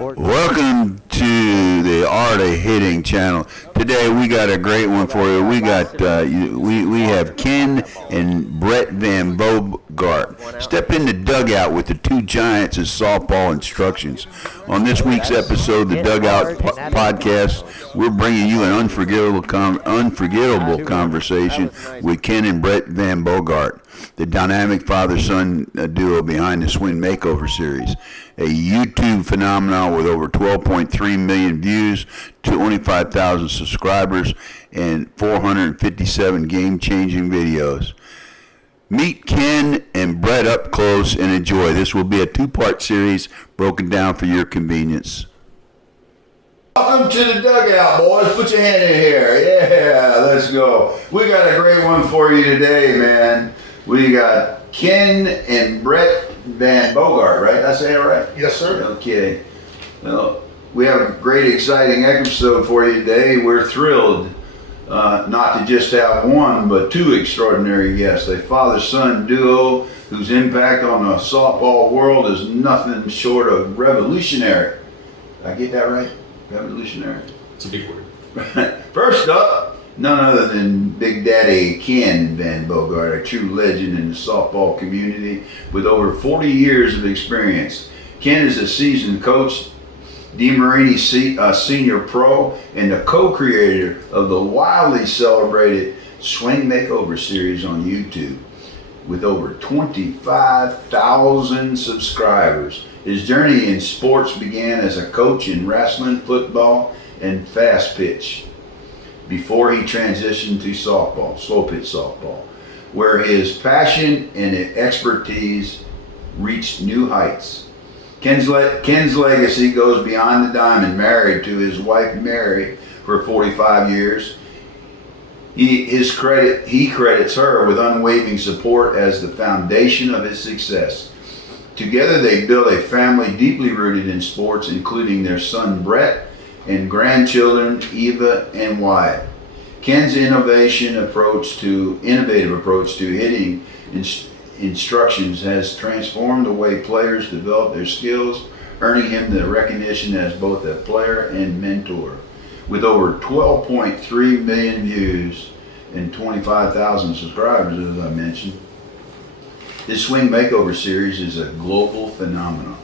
Welcome to the Art of Hitting channel. Today we got a great one for you. We got we have Ken and Bret Van Bogart. Step in the dugout with the two giants of softball instructions. On this week's episode of the Dugout podcast, we're bringing you an unforgettable conversation with Ken and Bret Van Bogart, the dynamic father-son duo behind the Swing Makeover Series, a YouTube phenomenon with over 12.3 million views, 25,000 subscribers, and 457 game-changing videos. Meet Ken and Bret up close and enjoy. This will be a two-part series broken down for your convenience. Welcome to the Dugout, boys. Put your hand in here. Yeah, let's go. We got a great one for you today, man. We got Ken and Bret Van Bogart, right? Did I say it right? Yes, sir. Okay. Well, we have a great, exciting episode for you today. We're thrilled not to just have one, but two extraordinary guests. A father-son duo whose impact on the softball world is nothing short of revolutionary. Did I get that right? Revolutionary? It's a big word. First up, none other than Big Daddy Ken Van Bogart, a true legend in the softball community with over 40 years of experience. Ken is a seasoned coach, DeMarini Senior Pro, and the co-creator of the wildly celebrated Swing Makeover Series on YouTube. With over 25,000 subscribers. His journey in sports began as a coach in wrestling, football, and fast pitch before he transitioned to softball, slow pitch softball, where his passion and expertise reached new heights. Ken's legacy goes beyond the diamond. Married to his wife Mary for 45 years. He credits her with unwavering support as the foundation of his success. Together they built a family deeply rooted in sports, including their son Bret and grandchildren Eva and Wyatt. Ken's innovative approach to hitting instructions has transformed the way players develop their skills, earning him the recognition as both a player and mentor. With over 12.3 million views and 25,000 subscribers, as I mentioned, this Swing Makeover Series is a global phenomenon,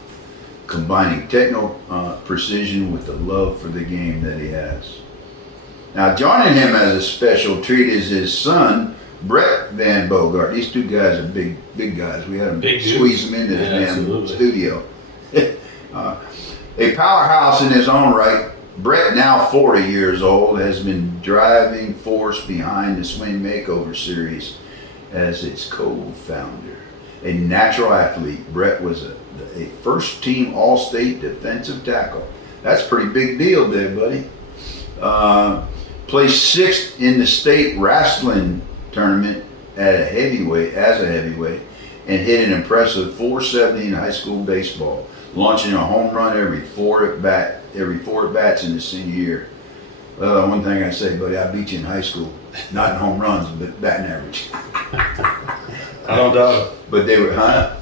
combining technical precision with the love for the game that he has. Now, joining him as a special treat is his son, Bret Van Bogart. These two guys are big guys. We had to squeeze them into this damn studio. A powerhouse in his own right, Bret, now 40 years old, has been driving force behind the Swing Makeover Series as its co-founder. A natural athlete, Bret was a first-team All-State defensive tackle. That's a pretty big deal there, buddy. Placed sixth in the state wrestling tournament as a heavyweight, and hit an impressive 470 in high school baseball, launching a home run every four at bats in his senior year. Well, one thing I say, buddy, I beat you in high school, not in home runs, but batting average. I don't doubt it. But they were, huh?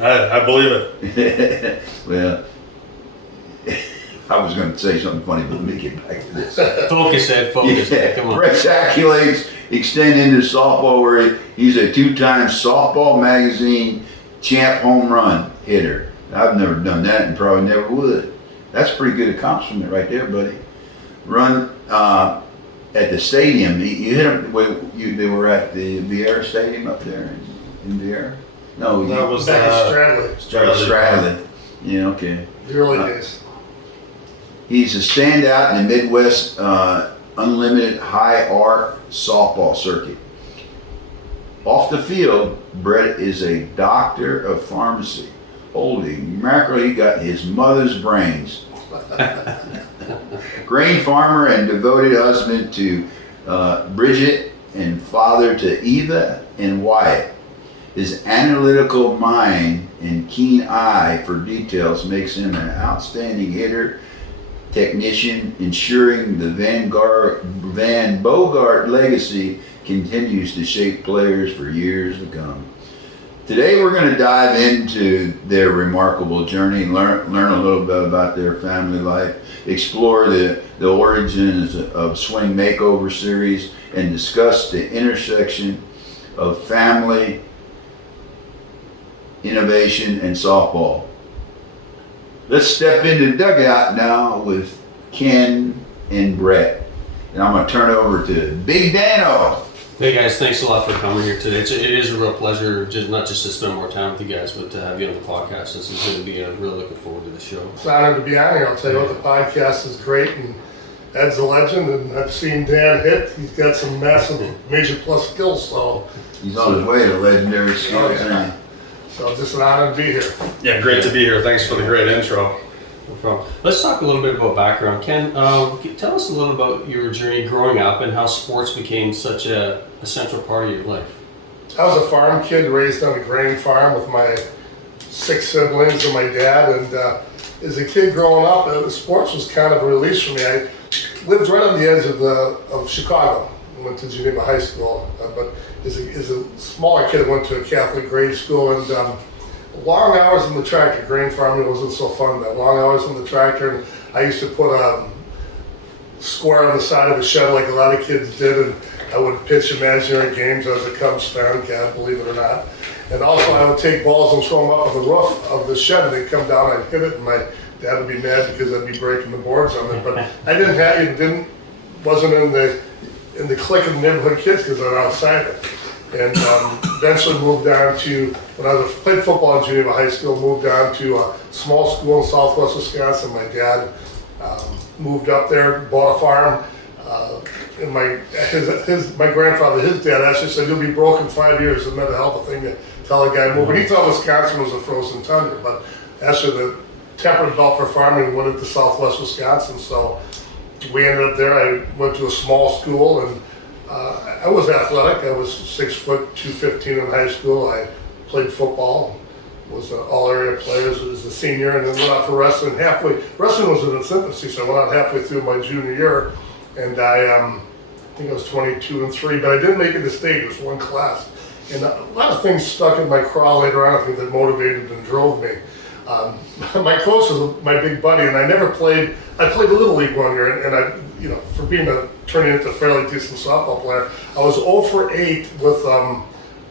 I believe it. Well, I was going to say something funny, but let me get back to this. Focus, Ed. Focus. Yeah. Come on. Bret's accolades extend into softball, where he's a two-time Softball Magazine champ home run hitter. I've never done that and probably never would. That's a pretty good accomplishment right there, buddy. Run at the stadium. You hit them. They were at the Vieira Stadium up there in Vieira. No, that was back at Stradley. Yeah, okay. The early days. He's a standout in the Midwest unlimited high art softball circuit. Off the field, Bret is a doctor of pharmacy. Holy mackerel, he got his mother's brains. Grain farmer and devoted husband to Bridget and father to Eva and Wyatt. His analytical mind and keen eye for details makes him an outstanding hitter, technician, ensuring the Van Bogart legacy continues to shape players for years to come. Today we're going to dive into their remarkable journey, learn a little bit about their family life, explore the origins of Swing Makeover Series, and discuss the intersection of family, innovation, and softball. Let's step into the dugout now with Ken and Bret. And I'm going to turn it over to Big Dano. Hey guys, thanks a lot for coming here today. It is a real pleasure, not just to spend more time with you guys, but to have you on the podcast. This is going to be real looking forward to the show. It's an honor to be on here. I'll tell you what, the podcast is great, and Ed's a legend, and I've seen Dan hit. He's got some massive major plus skills, so. He's on his way to legendary skills. Yeah. So it's just an honor to be here. Yeah, great to be here. Thanks for the great intro. No problem. Let's talk a little bit about background. Ken, tell us a little about your journey growing up and how sports became such a central part of your life. I was a farm kid raised on a grain farm with my 6 siblings and my dad, and as a kid growing up, sports was kind of a release for me. I lived right on the edge of Chicago. I went to Geneva High School, but as a smaller kid, I went to a Catholic grade school, and long hours on the tractor. Grain farming wasn't so fun. That long hours on the tractor, and I used to put a square on the side of the shed like a lot of kids did, and I would pitch imaginary games as a Cubs fan, God, believe it or not. And also I would take balls and throw them up on the roof of the shed, and they'd come down, I'd hit it, and my dad would be mad because I'd be breaking the boards on it. But I wasn't in the clique of the neighborhood kids because I'm an outsider. And eventually moved on to, when I played football in Geneva High School, moved on to a small school in southwest Wisconsin. My dad moved up there, bought a farm, and my grandfather, his dad actually said, "You'll be broke in 5 years." Isn't that a hell of a thing to tell a guy moving? He thought Wisconsin was a frozen tundra, but actually the temperate belt for farming went into southwest Wisconsin. So we ended up there. I went to a small school, and I was athletic. I was 6 foot 215 in high school. I played football, was an all area player as a senior, and then went out for wrestling halfway. Wrestling was in its infancy, so I went out halfway through my junior year, and I think I was 22-3, but I didn't make it to state. It was one class, and a lot of things stuck in my craw later on. I think that motivated and drove me. My coach was my big buddy, and I played a Little League one year, and I, for turning into a fairly decent softball player, I was 0 for 8 with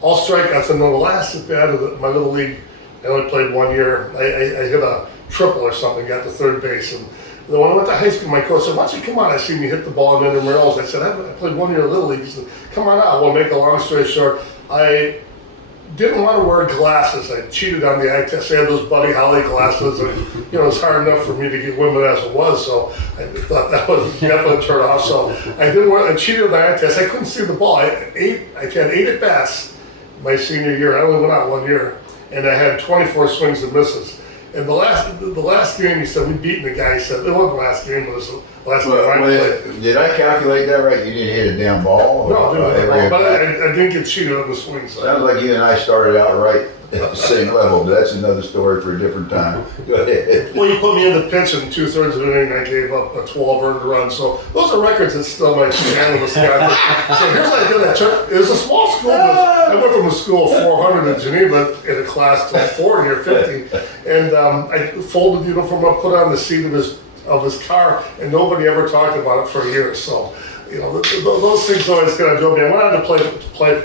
all strikeouts, and the last at bat of my Little League, I only played 1 year. I hit a triple or something, got to third base, and then when I went to high school, my coach said, "Why don't you come on?" I seen me hit the ball in intramurals. I said, "I played 1 year Little League." He said, "Come on out." Well, make a long story short, I didn't want to wear glasses. I cheated on the eye test. I had those Buddy Holly glasses, and it was hard enough for me to get women as it was. So I thought that was definitely a turn off. So I cheated on the eye test. I couldn't see the ball. I had 8 at bats my senior year. I only went out 1 year, and I had 24 swings and misses. And the last game, he said, we'd beaten the guy. He said, it wasn't the last game, it was the last game I played. Did I calculate that right? You didn't hit a damn ball? No, I didn't hit a ball, but I didn't get cheated on the swing side. Sounds like you and I started out right at the same level, but that's another story for a different time. Go ahead. Well, you put me in the pitch in 2/3 of an inning, I gave up a 12 earned run. So those are records that still might stand in Wisconsin. So here's what I did. It was a small school. I went from a school of 400 in Geneva in a class to 40 or 50. And I folded the uniform up, put it on the seat of his car, and nobody ever talked about it for years. So, those things always kind of drove me. I wanted to play.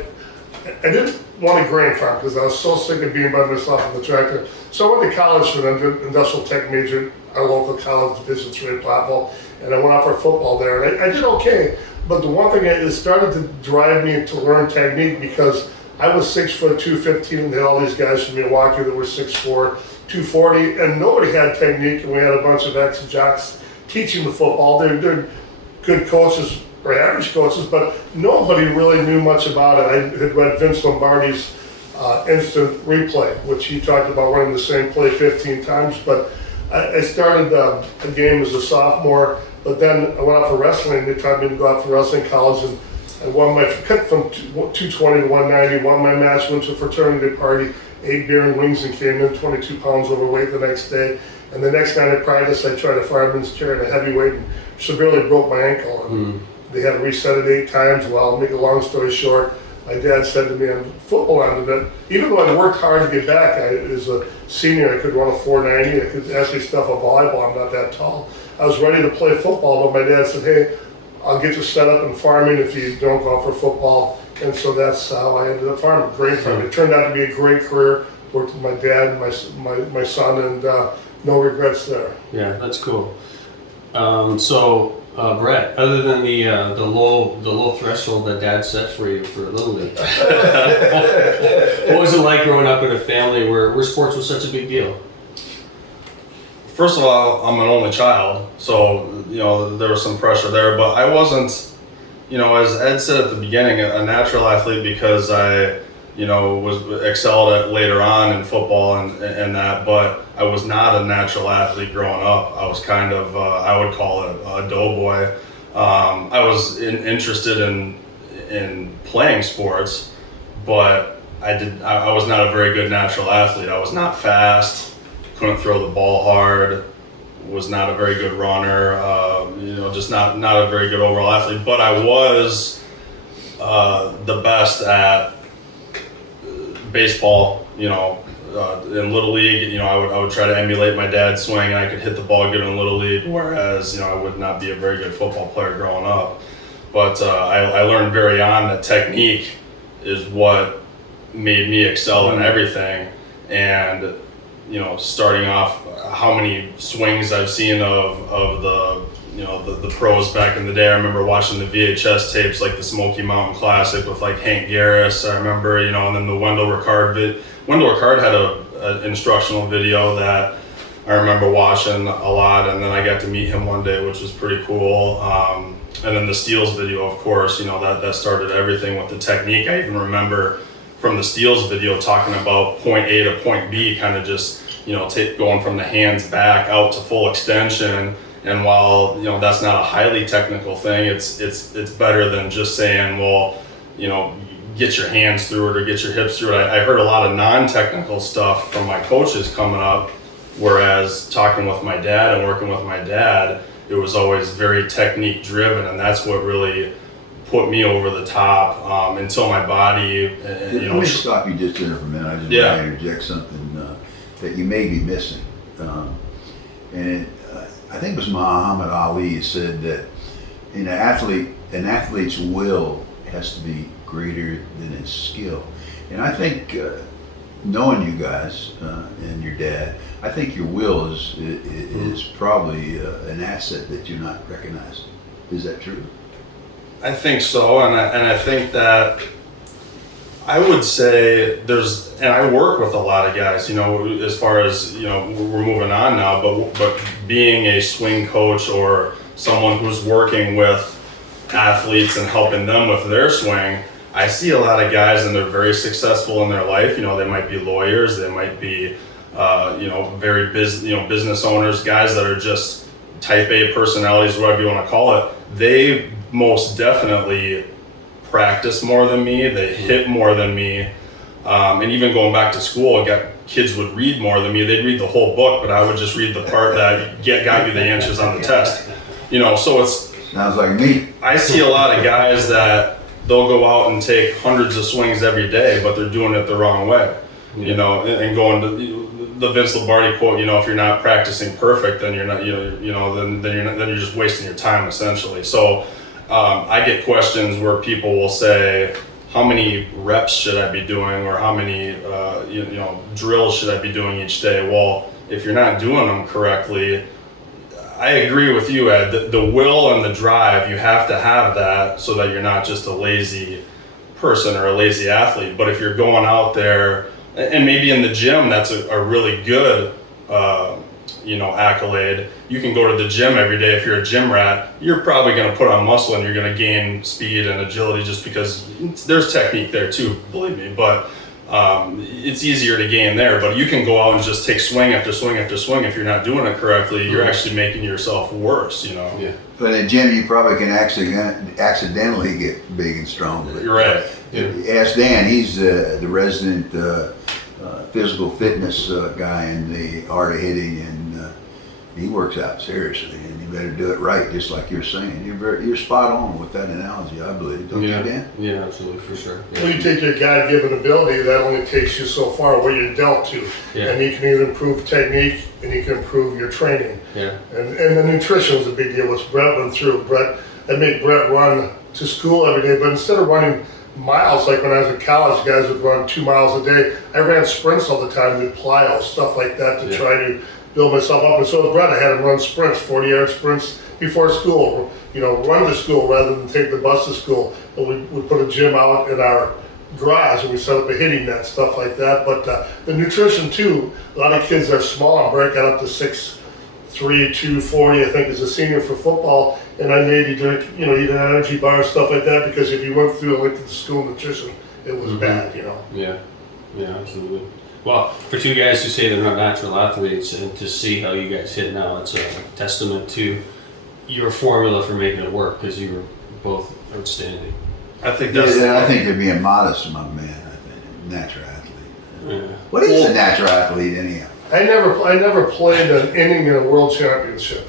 I didn't want a grain farm because I was so sick of being by myself in the tractor. So I went to college for an industrial tech major, our local college, Division III at Platteville, and I went out for football there. And I did okay, but the one thing it started to drive me to learn technique because I was 6 foot 215, and they had all these guys from Milwaukee that were 6'4", 240, and nobody had technique, and we had a bunch of ex-jocks teaching the football. They're good coaches, or average coaches, but nobody really knew much about it. I had read Vince Lombardi's instant replay, which he talked about running the same play 15 times, but I started a game as a sophomore, but then I went out for wrestling. They taught me to go out for wrestling college, and I won my cut from 220 to 190, won my match, went to a fraternity party, ate beer and wings, and came in 22 pounds overweight the next day. And the next night at practice, I tried a fireman's chair at a heavyweight and severely broke my ankle. And they had to reset it 8 times. Well, I'll make a long story short, my dad said to me on the football end of it, even though I worked hard to get back, as a senior, I could run a 490, I could actually stuff a volleyball, I'm not that tall. I was ready to play football, but my dad said, hey, I'll get you set up in farming if you don't go out for football. And so that's how I ended up farming, grain farming. It turned out to be a great career. Worked with my dad and my son, and no regrets there. Yeah, that's cool. Brett, other than the low threshold that Dad set for you for Little League, what was it like growing up in a family where sports was such a big deal? First of all, I'm an only child, so there was some pressure there. But I wasn't, as Ed said at the beginning, a natural athlete because I, was excelled at later on in football and that. But I was not a natural athlete growing up. I was kind of, I would call it a doughboy. I was interested in playing sports, but I was not a very good natural athlete. I was not fast. Couldn't throw the ball hard, was not a very good runner, just not a very good overall athlete. But I was the best at baseball, in Little League. I would try to emulate my dad's swing, and I could hit the ball good in Little League, whereas, I would not be a very good football player growing up. But I learned very on that technique is what made me excel in everything. And starting off, how many swings I've seen of the pros back in the day. I remember watching the VHS tapes like the Smoky Mountain Classic with like Hank Garris. I remember, and then the Wendell Ricard Wendell Ricard had an instructional video that I remember watching a lot, and then I got to meet him one day, which was pretty cool. And then the Steels video, of course, that started everything with the technique. I even remember from the Steels video talking about point A to point B, kind of just, going from the hands back out to full extension. And while, that's not a highly technical thing, it's better than just saying, well, get your hands through it or get your hips through it. I heard a lot of non-technical stuff from my coaches coming up, whereas talking with my dad and working with my dad, it was always very technique driven, and that's what really put me over the top until my body. Let me stop you just there for a minute. I just want to interject something that you may be missing. I think it was Muhammad Ali said that an athlete's will has to be greater than his skill. And I think knowing you guys and your dad, I think your will is probably an asset that you're not recognizing. Is that true? I think so, and I think that I would say and I work with a lot of guys, as far as, we're moving on now, but being a swing coach or someone who's working with athletes and helping them with their swing, I see a lot of guys and they're very successful in their life. They might be lawyers, they might be, very business owners, guys that are just type A personalities, whatever you want to call it. They most definitely practice more than me, they hit more than me, and even going back to school, kids would read more than me. They'd read the whole book, but I would just read the part that got you the answers on the test. So it's sounds like me. I see a lot of guys that they'll go out and take hundreds of swings every day, but they're doing it the wrong way. And going to the Vince Lombardi quote, if you're not practicing perfect, then you're not, then you're just wasting your time essentially. So I get questions where people will say, how many reps should I be doing, or how many drills should I be doing each day? Well, if you're not doing them correctly, I agree with you, Ed. The will and the drive, you have to have that so that you're not just a lazy person or a lazy athlete. But if you're going out there, and maybe in the gym, that's a really good accolade. You can go to the gym every day. If you're a gym rat, you're probably going to put on muscle and you're going to gain speed and agility just because there's technique there too, believe me. But it's easier to gain there. But you can go out and just take swing after swing after swing. If you're not doing it correctly, you're actually making yourself worse, Yeah. But in gym, you probably can accidentally get big and strong. You're right. Ask Dan. He's the resident physical fitness guy in the art of hitting, and he works out seriously, and you better do it right, just like you're saying. You're spot on with that analogy, I believe. Don't you, Dan? Yeah, absolutely, for sure. Yeah. Well, you take your God-given ability, that only takes you so far where you're dealt to. Yeah. And you can either improve technique and you can improve your training. Yeah. And the nutrition was a big deal, which Bret went through. I'd make Bret run to school every day, but instead of running miles, like when I was in college, guys would run 2 miles a day. I ran sprints all the time with plyo, stuff like that, to try to build myself up. And so with Bret, I had him run sprints, 40-yard sprints before school, run to school rather than take the bus to school. And we put a gym out in our garage and we set up a hitting net, stuff like that. But the nutrition too, a lot of kids are small, and Bret got up to 6'3", 240, I think, as a senior for football. And I made you drink, eat an energy bar, stuff like that, because if you went through and looked at the school nutrition, it was bad, Yeah, absolutely. Well, for two guys who say they're not natural athletes, and to see how you guys hit now, it's a testament to your formula for making it work, because you were both outstanding. I think that's I think they're being modest among men. I think natural athlete. Yeah. What is a natural athlete anyhow? I never played an inning in a world championship.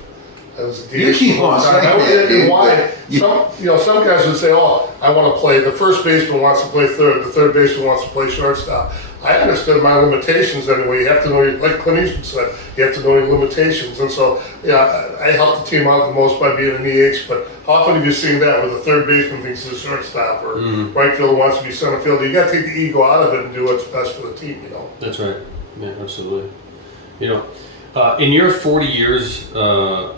I was a You keep on saying that, dude. Why? Some guys would say, "Oh, I want to play." The first baseman wants to play third. The third baseman wants to play shortstop. I understood my limitations anyway. You have to know, like Clint Eastwood said, you have to know your limitations. And so, I helped the team out the most by being an EH. But how often have you seen that, where the third baseman thinks he's a shortstop, or right fielder wants to be center fielder? You got to take the ego out of it and do what's best for the team. That's right. Yeah, absolutely. In your 40 years of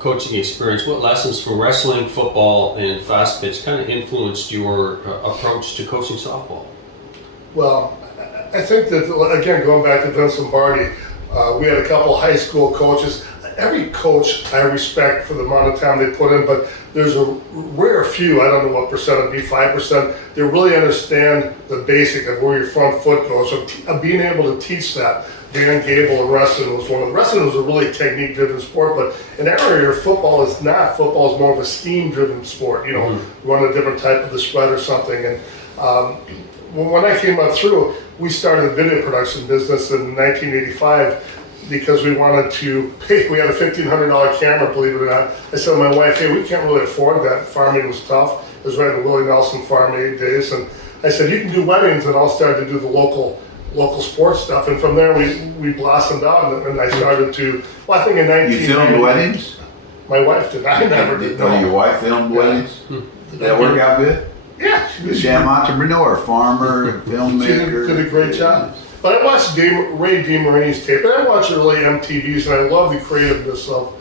coaching experience, what lessons from wrestling, football, and fast pitch kind of influenced your approach to coaching softball? Well, I think that, again, going back to Vince Lombardi, we had a couple high school coaches. Every coach I respect for the amount of time they put in, but there's a rare few, I don't know what percent, it'd be 5%, they really understand the basic of where your front foot goes. So being able to teach that, Dan Gable and wrestling was one of the, wrestling was a really technique-driven sport, but in our area, football is not. Football is more of a scheme-driven sport, run a different type of the spread or something. And when I came up through, we started a video production business in 1985 because we wanted to pay. We had a $1,500 camera, believe it or not. I said to my wife, "Hey, we can't really afford that. Farming was tough." It was right in the Willie Nelson Farm 8 days. And I said, "You can do weddings," and I'll start to do the local sports stuff. And from there, we blossomed out, and I started to, I think in 1990. You filmed weddings? My wife did. I never did. No, your wife filmed weddings? Did that work out good? Yeah. She damn entrepreneur, farmer, filmmaker. She did a great job. But I watched Ray DeMarini's tape, and I watched early MTVs, and I love the creativeness of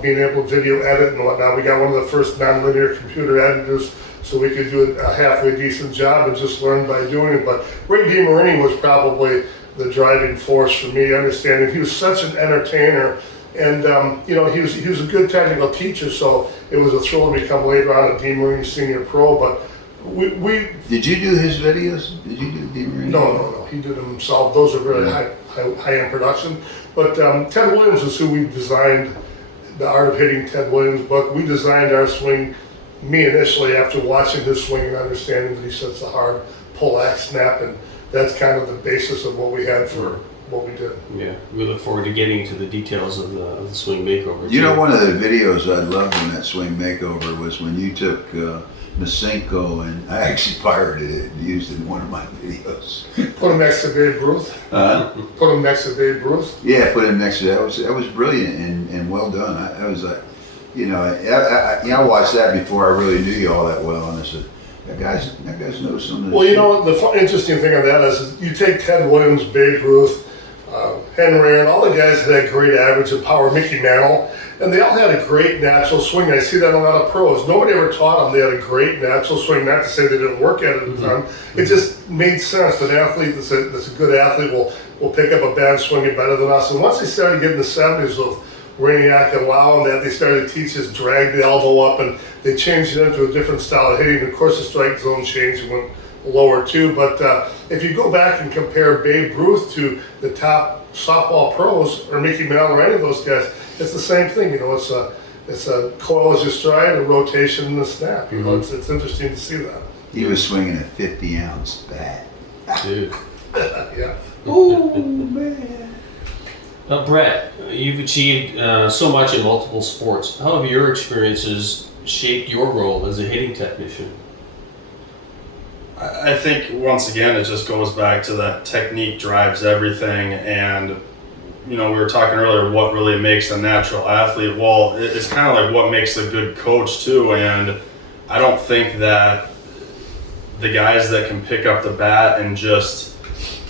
being able to video edit and whatnot. We got one of the first non-linear computer editors, so we could do a halfway decent job and just learn by doing it. But Ray DeMarini was probably the driving force for me, understanding he was such an entertainer. And he was a good technical teacher, so it was a thrill to become later on a DeMarini Senior Pro. But we Did you do his videos? Did you do DeMarini? No. He did them himself. Those are really high-end production. But Ted Williams is who we designed the Art of Hitting Ted Williams book. We designed our swing, me initially, after watching his swing and understanding that he sets a hard pull-axe snap, and that's kind of the basis of what we had for what we did. Yeah, we look forward to getting into the details of the swing makeover. You know, one of the videos I loved in that swing makeover was when you took Masenko, and I actually pirated it and used it in one of my videos. Put him next to Babe Ruth. Put him next to Babe Ruth. Yeah, put him next to that. That was brilliant and well done. I was like, I watched that before I really knew you all that well, and I said, that guy's knows something. Well, the interesting thing on that is you take Ted Williams, Babe Ruth, Henry, and all the guys that had great average and power, Mickey Mantle, and they all had a great natural swing. I see that in a lot of pros. Nobody ever taught them they had a great natural swing, not to say they didn't work at it at the time. It just made sense that an athlete that's a good athlete will pick up a bad swing and better than us. And once they started getting the 70s with Rainiac and Lau and that, they started to teach us drag the elbow up, and they changed it into a different style of hitting. Of course, the strike zone changed and went lower too. But if you go back and compare Babe Ruth to the top softball pros, or Mickey Mantle or any of those guys, it's the same thing. It's a coil as you stride, a rotation, and a snap. It's interesting to see that. He was swinging a 50-ounce bat. Dude. Yeah. Oh man. Bret, you've achieved so much in multiple sports. How have your experiences shaped your role as a hitting technician? I think once again it just goes back to that technique drives everything, and we were talking earlier what really makes a natural athlete. Well, it's kind of like what makes a good coach too, and I don't think that the guys that can pick up the bat and just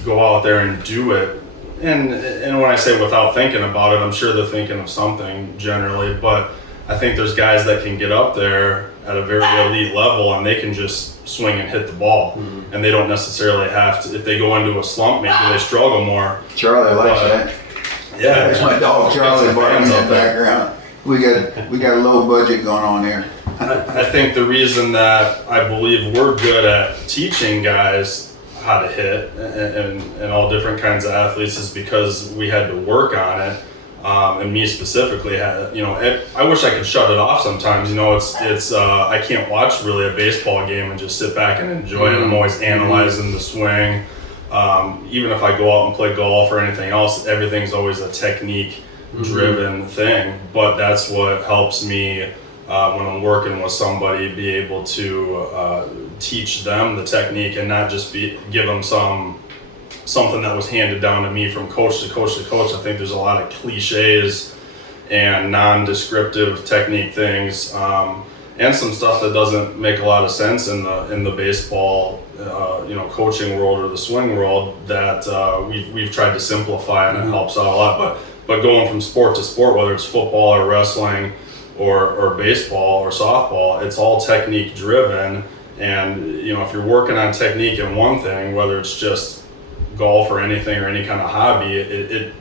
go out there and do it, and when I say without thinking about it, I'm sure they're thinking of something generally, but I think there's guys that can get up there at a very elite level and they can just swing and hit the ball, and they don't necessarily have to. If they go into a slump, maybe they struggle more. Charlie likes that. Yeah, That's my dog Charlie barking in the background. We got a low budget going on here. I think the reason that I believe we're good at teaching guys how to hit and all different kinds of athletes is because we had to work on it. And me specifically had, I wish I could shut it off sometimes. It's I can't watch really a baseball game and just sit back and enjoy it. I'm always analyzing the swing. Even if I go out and play golf or anything else, everything's always a technique driven thing. But that's what helps me when I'm working with somebody, be able to teach them the technique and not just give them something that was handed down to me from coach to coach to coach. I think there's a lot of cliches and non-descriptive technique things, and some stuff that doesn't make a lot of sense in the baseball, coaching world or the swing world that we've tried to simplify, and it helps out a lot. But going from sport to sport, whether it's football or wrestling or baseball or softball, it's all technique driven. And if you're working on technique in one thing, whether it's just golf or anything or any kind of hobby, it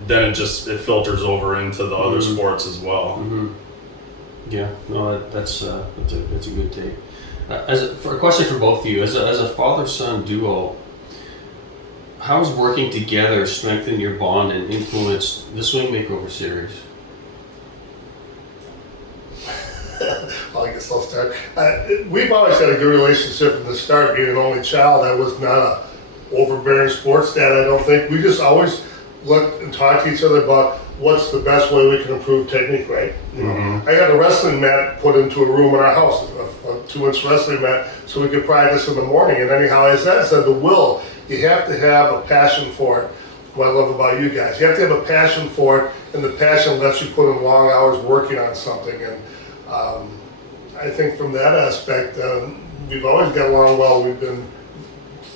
filters over into the other sports as well. Yeah, no, that's a good take. For a question for both of you, as a father-son duo, how has working together strengthened your bond and influenced the Swing Makeover Series? Well, I guess I'll start. We've always had a good relationship from the start. Being an only child, I was not a overbearing sports dad. I don't think. We just always looked and talked to each other about what's the best way we can improve technique, right? I got a wrestling mat put into a room in our house, a 2-inch wrestling mat, so we could practice in the morning. And anyhow, as that said, the will, you have to have a passion for it. What I love about you guys, you have to have a passion for it, and the passion lets you put in long hours working on something. And I think from that aspect, we've always got along well. We've been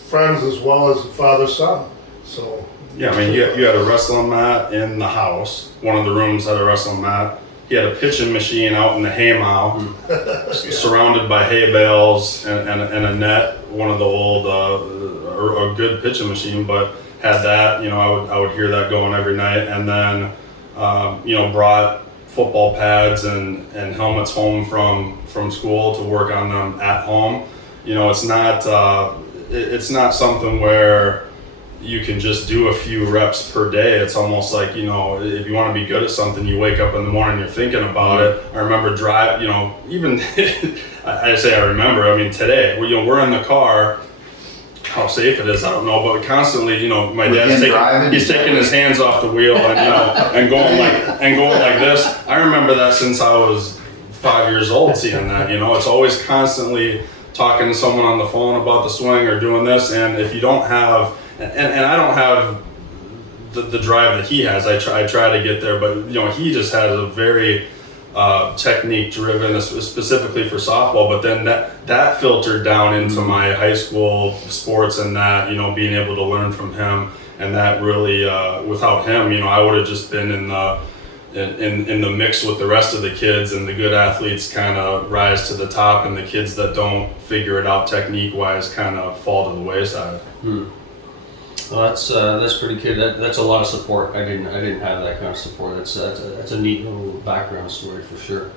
friends as well as father-son. So yeah, I mean, you had a wrestling mat in the house. One of the rooms had a wrestling mat. He had a pitching machine out in the hay mow, surrounded by hay bales and a net. One of the old, a good pitching machine, but had that. I would hear that going every night, and then brought football pads and helmets home from school to work on them at home. It's not something where you can just do a few reps per day. It's almost like, if you want to be good at something, you wake up in the morning, you're thinking about it. I remember even, I mean, today, we're in the car, how safe it is, I don't know, but constantly, my dad's taking his hands off the wheel and going like this. I remember that since I was 5 years old, seeing that, it's always constantly talking to someone on the phone about the swing or doing this. And if you don't have, and I don't have the drive that he has, I try to get there, but he just has a very technique driven, specifically for softball, but then that filtered down into my high school sports, and that being able to learn from him, and that really without him I would have just been in the mix with the rest of the kids, and the good athletes kind of rise to the top, and the kids that don't figure it out technique wise kind of fall to the wayside. Well, that's pretty good. That's a lot of support. I didn't have that kind of support. That's a neat little background story for sure.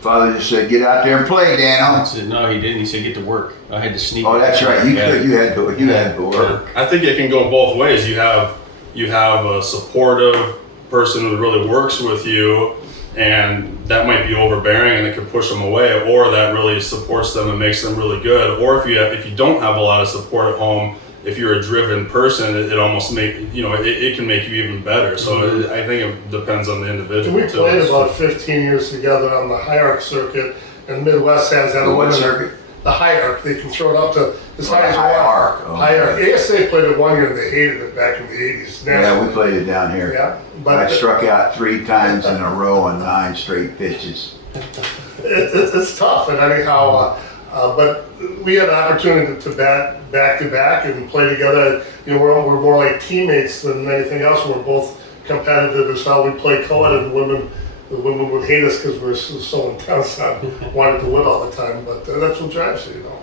Father just said, "Get out there and play, Dano." No, he didn't. He said, "Get to work." I had to sneak. Oh, that's right. You had to work. I think it can go both ways. You have a supportive person who really works with you, and that might be overbearing and it could push them away, or that really supports them and makes them really good. Or if you don't have a lot of support at home, if you're a driven person, it almost it can make you even better. So I think it depends on the individual. We played about 15 years together on the high arc circuit, and Midwest has that. The what circuit? The high arc. They can throw it up to as high as high one. arc. Oh, high arc. ASA played it 1 year and they hated it back in the 80s. Yeah, we played it down here. Yeah, but I struck out 3 times in a row on 9 straight pitches. It's tough, and anyhow, but we had an opportunity to bat back to back and play together. You know, we're more like teammates than anything else. We're both competitive as how we play co-ed, and the women would hate us because we're so intense and wanted to win all the time. But that's what drives you, you know.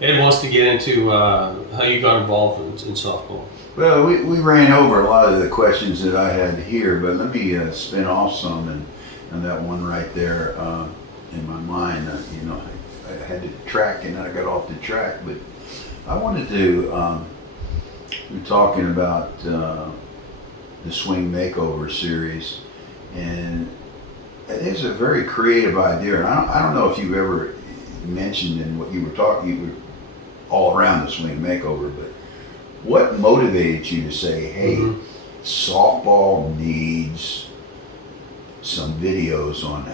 Yeah. Ed wants to get into how you got involved in softball. Well, we ran over a lot of the questions that I had here, but let me spin off some and that one right there in my mind. You know, I had to track and I got off the track, but I wanted to. We're talking about the Swing Makeover Series, and it's a very creative idea. And I don't know if you ever mentioned in what you were talking, you were all around the Swing Makeover, but what motivated you to say, hey, softball needs some videos on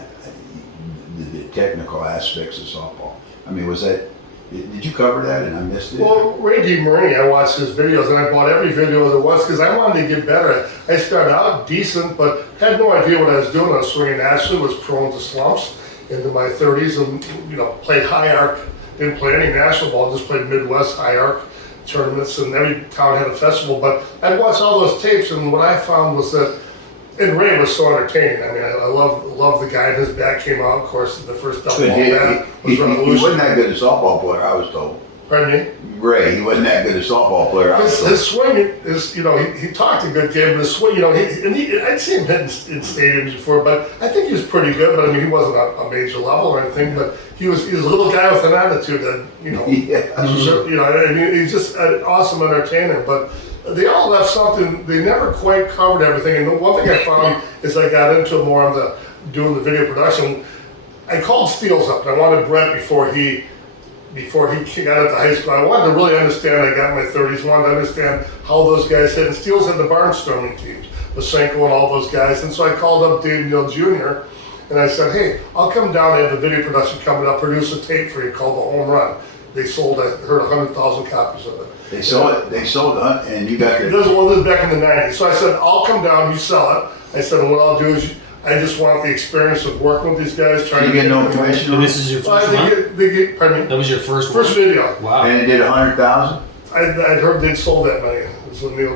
the technical aspects of softball? I mean, did you cover that and I missed it? Well, Ray DeMarini, I watched his videos and I bought every video there was because I wanted to get better. I started out decent, but had no idea what I was doing. I was swinging naturally, was prone to slumps into my 30s, and played high arc. Didn't play any national ball, just played Midwest high arc tournaments, and every town had a festival. But I watched all those tapes, and what I found was that, and Ray was so entertaining. I mean, I love the guy. His bat came out, of course, the first double ball bat was revolutionized. He wasn't that good a softball player, I was told. Pardon me? Ray, he wasn't that good a softball player. His swing is, he talked a good game, but his swing, I'd seen him hit in stadiums before, but I think he was pretty good. But I mean, he wasn't a major level or anything, but he was a little guy with an attitude that, I mean, he's just an awesome entertainer. But they all left something, they never quite covered everything. And the one thing I found is I got into more of doing the video production. I called Steels up, and I wanted Bret before he got into high school. I wanted to really understand. I got in my 30s, wanted to understand how those guys hit. And Steels had the barnstorming teams, Masenko and all those guys. And so I called up Dave Neal Jr. and I said, hey, I'll come down. I have a video production coming up. Produce a tape for you called The Home Run. They sold, I heard 100,000 copies of it. They sold it, and you got it. This was back in the 90s. So I said, I'll come down, you sell it. I said, and what I'll do is, I just want the experience of working with these guys. Trying you to get no commission. And this is your first one? Pardon me? That was your first video. Wow. And it did 100,000. I'd heard they'd sold that money.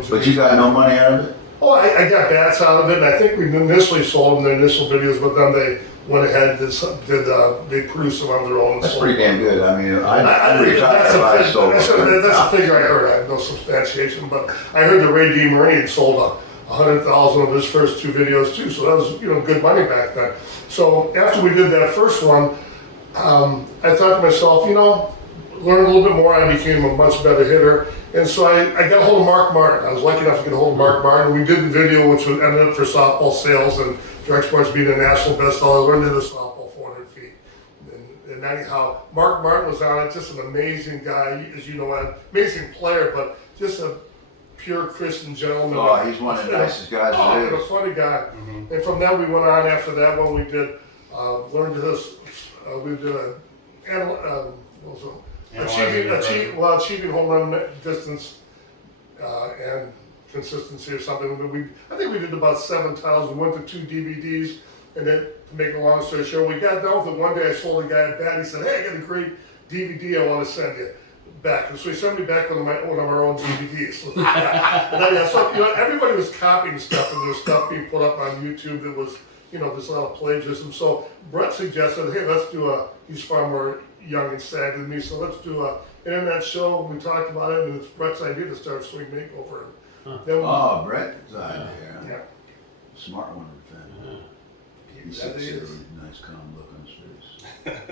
But you got no money out of it. Oh, I got bats out of it, and I think we initially sold them their initial videos, but then they went ahead and they produced them on their own. That's pretty damn good. I mean, I retired if I sold that's a figure I heard. I have no substantiation, but I heard that Ray DeMarini had sold 100,000 of his first 2 videos too, so that was good money back then. So after we did that first one, I thought to myself, learn a little bit more. I became a much better hitter, and so I got a hold of Mark Martin. I was lucky enough to get a hold of Mark Martin. We did the video, which ended up for softball sales and direct sports being a national bestseller. I learned to hit the softball 400 feet, and anyhow, Mark Martin was on it. Just an amazing guy, as you know, an amazing player, but just a pure Christian gentleman. Oh, he's one of the nicest guys there is. A funny guy. And from then we went on after that one. We did learned this. We did achieving home run distance and consistency or something. I think we did about 7 titles. We went to 2 DVDs, and then to make a long story short, we got done with it. One day I sold a guy a bat. He said, "Hey, I got a great DVD I want to send you back." And so he sent me back one of our own DVDs. So everybody was copying stuff, and there was stuff being put up on YouTube that was, there's a lot of plagiarism. So Bret suggested, hey, let's do he's far more young and sad than me, so let's do a internet show. We talked about it, and it's Bret's idea to start Swing Makeover. Bret's idea. Yeah. Smart one, fan. He sits there with a nice calm look on his face.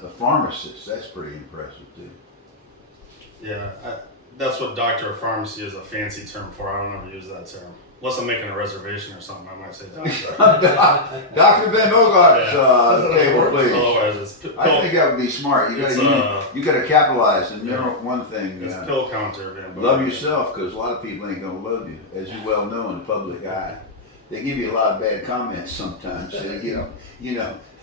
The pharmacist, that's pretty impressive too. Yeah, that's what doctor of pharmacy is a fancy term for. I don't ever use that term. unless I'm making a reservation or something, I might say doctor. Dr. Van Bogart's table, please. Otherwise, it's I think that would be smart. You gotta capitalize. And one thing, it's pill counter Van Bogart. love yourself, because a lot of people ain't gonna love you, as you well know in the public eye. They give you a lot of bad comments sometimes.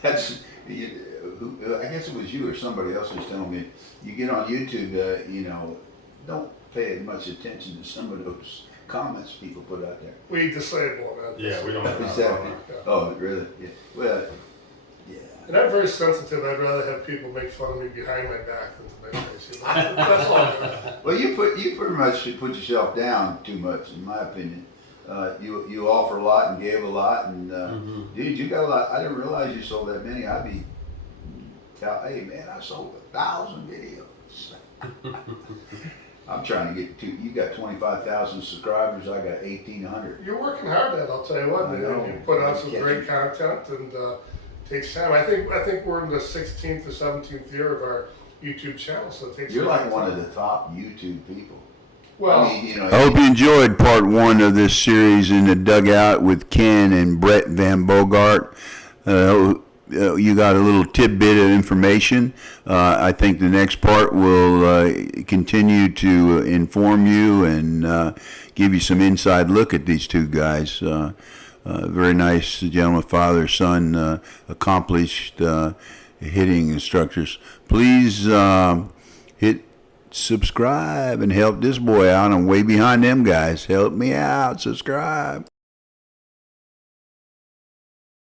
That's. I guess it was you or somebody else was telling me. You get on YouTube, don't pay much attention to some of those comments people put out there. We disable them. Yeah, we don't have Exactly. Yeah. Oh, really? Yeah. Well, yeah. And I'm very sensitive. I'd rather have people make fun of me behind my back than to my face. That's all I do. Well, you pretty much put yourself down too much, in my opinion. You offer a lot and gave a lot, and dude, you got a lot. I didn't realize you sold that many. I'd be, hey man, I sold 1,000 videos. I'm trying to get to. You got 25,000 subscribers. I got 1,800. You're working hard at it, I'll tell you what. I know. You put out some great content, and takes time. I think we're in the 16th or 17th year of our YouTube channel, so it takes. You're like one of the top YouTube people. Well, I mean, I hope you enjoyed part one of this series in the Dugout with Ken and Bret Van Bogart. You got a little tidbit of information. I think the next part will continue to inform you and give you some inside look at these two guys. Very nice gentleman, father, son, accomplished hitting instructors. Please hit subscribe and help this boy out. I'm way behind them guys. Help me out. Subscribe.